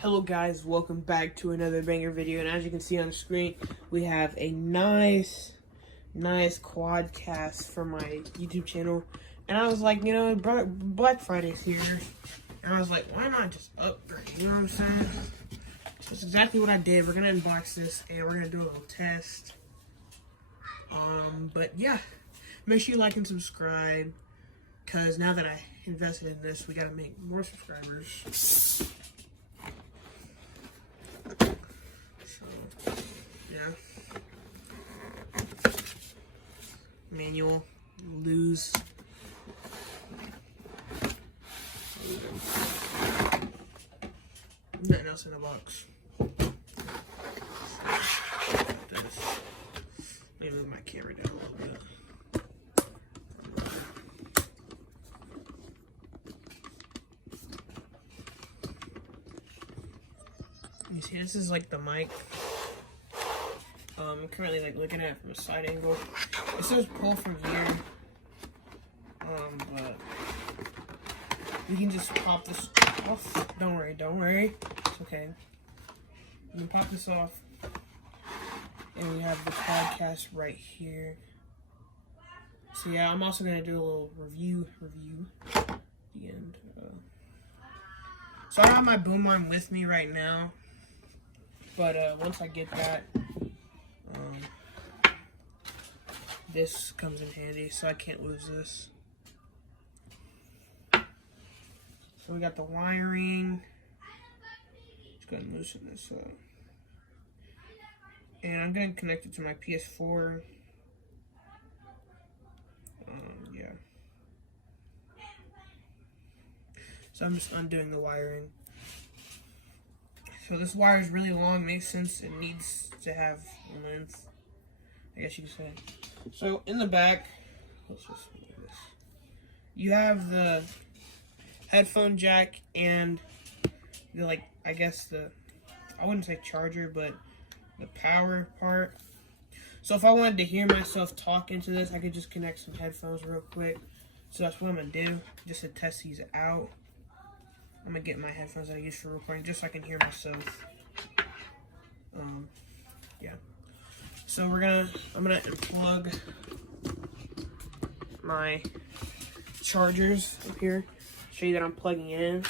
Hello guys, welcome back to another banger video, and as you can see on the screen, we have a nice quadcast for my YouTube channel. And I was like, Black Friday's here, and I was like, why not just upgrade, you know what I'm saying? That's exactly what I did. We're gonna unbox this, and we're gonna do a little test. But yeah, make sure you like and subscribe, because now that I invested in this, we gotta make more subscribers. Yeah. Manual. Lose. Nothing else in the box. Let me move my camera down a little bit. You see, this is like the mic. I'm currently looking at it from a side angle. It says pull from here. But you can just pop this off. Don't worry. It's okay. You can pop this off. And we have the podcast right here. So yeah, I'm also gonna do a little review at the end. So I don't have my boom arm with me right now. But once I get that, this comes in handy, so I can't lose this. So we got the wiring. Just go ahead and loosen this up. And I'm going to connect it to my PS4. Yeah. So I'm just undoing the wiring. So this wire is really long, makes sense. It needs to have length, I guess you could say. So in the back, let's just move this. You have the headphone jack and the I wouldn't say charger, but the power part. So if I wanted to hear myself talk into this, I could just connect some headphones real quick. So that's what I'm gonna do, just to test these out. I'm gonna get my headphones that I use for recording just so I can hear myself. Yeah. So I'm gonna unplug my chargers up here. Show you that I'm plugging in.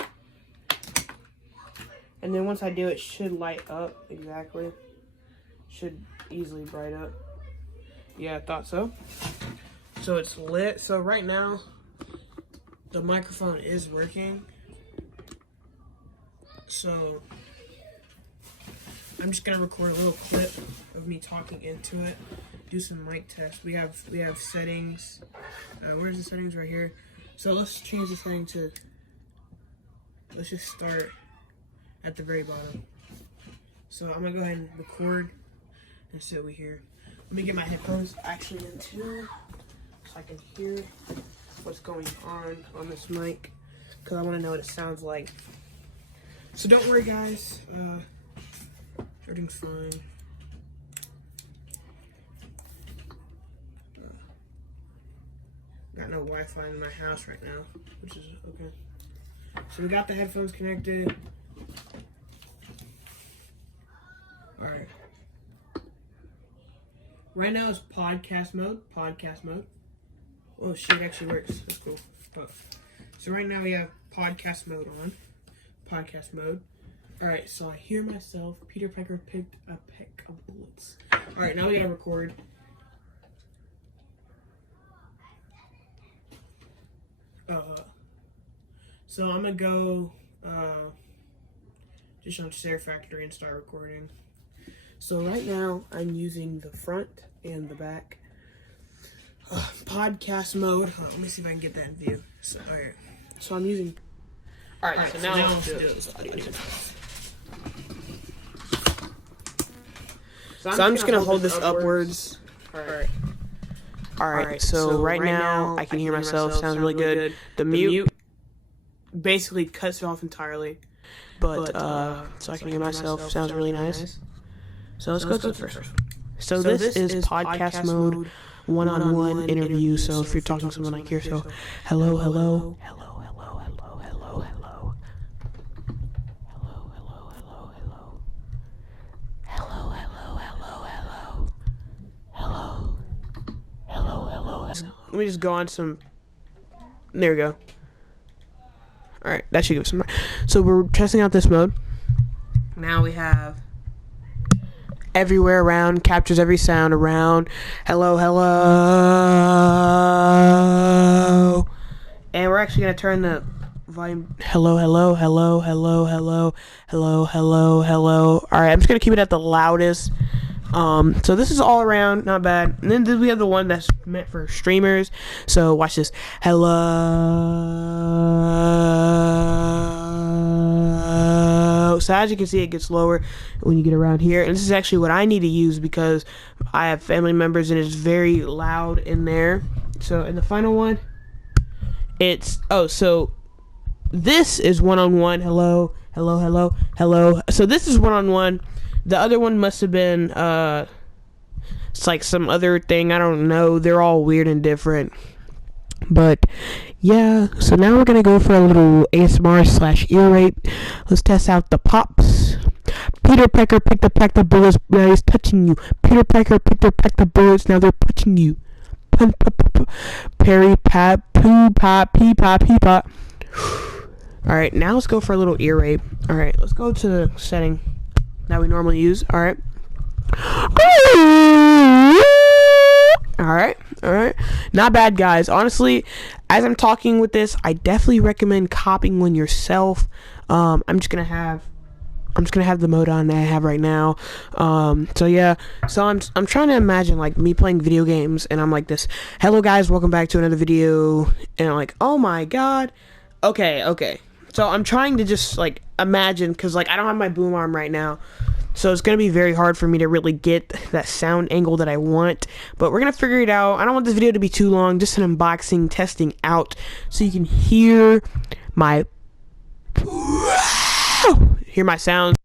And then once I do, it should light up exactly. Should easily bright up. Yeah, I thought so. So it's lit. So right now, the microphone is working. So I'm just gonna record a little clip of me talking into it, do some mic tests. We have settings. Where's the settings? Right here. So let's change the setting to. Let's just start at the very bottom. So I'm gonna go ahead and record and see what we hear. Let me get my headphones actually in too, so I can hear what's going on this mic, because I want to know what it sounds like. So don't worry, guys. Everything's fine. Got no Wi-Fi in my house right now, which is okay. So we got the headphones connected. All right. Right now it's podcast mode. Oh shit, it actually works. That's cool. So right now we have podcast mode on. Podcast mode. Alright, so I hear myself. Peter Piper picked a peck of bullets. Alright, now we gotta record. So I'm gonna go just on Share Factory and start recording. So right now I'm using the front and the back. Podcast mode. Let me see if I can get that in view. So alright. So I'm using. Alright, so now let's do this audio. So I'm just gonna hold this upwards. Alright, so right now I can hear myself, sounds really good. The mute basically cuts it off entirely. But so I can hear myself, sounds really nice. So let's go to the first one. So this is podcast mode, one-on-one interview. So if you're talking to someone like here, so hello. let me just go on some. There we go. All right, that should give us some. So we're testing out this mode. Now we have everywhere around, captures every sound around. Hello, hello. And we're actually gonna turn the volume. Hello, hello, hello, hello, hello, hello, hello, hello. All right, I'm just gonna keep it at the loudest. So this is all around, not bad. And then we have the one that's meant for streamers. So watch this. Hello. So as you can see, it gets lower when you get around here. And this is actually what I need to use because I have family members and it's very loud in there. So in the final one, it's, so this is one-on-one. Hello, hello, hello, hello. So this is one-on-one. The other one must have been, it's like some other thing. I don't know. They're all weird and different. But, yeah. So now we're going to go for a little ASMR/ear rape. Let's test out the pops. Peter Pecker picked a pack of bullets. Now he's touching you. Peter Pecker picked a pack of bullets. Now they're touching you. Perry, pat, poo, pop, pee, pop, pee, pop. Alright, now let's go for a little ear rape. Alright, let's go to the setting that we normally use. Alright. Alright. Not bad, guys. Honestly, as I'm talking with this, I definitely recommend copying one yourself. I'm just gonna have the mode on that I have right now. So yeah. So I'm trying to imagine like me playing video games and I'm like this. Hello guys, welcome back to another video. And I'm like, oh my god. Okay. So I'm trying to just like imagine, because like I don't have my boom arm right now, so it's gonna be very hard for me to really get that sound angle that I want, but we're gonna figure it out. I don't want this video to be too long, just an unboxing, testing out, so you can hear my sounds.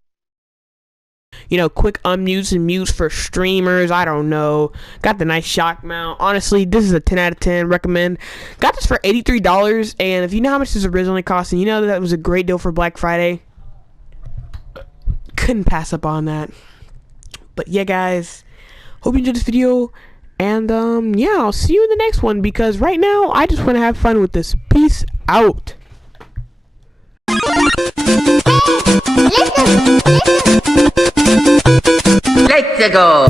You know, quick unmutes and mutes for streamers. I don't know. Got the nice shock mount. Honestly, this is a 10 out of 10. Recommend. Got this for $83. And if you know how much this originally cost, and you know that was a great deal for Black Friday, couldn't pass up on that. But yeah, guys, hope you enjoyed this video. And yeah, I'll see you in the next one, because right now I just want to have fun with this. Peace out. Let's go.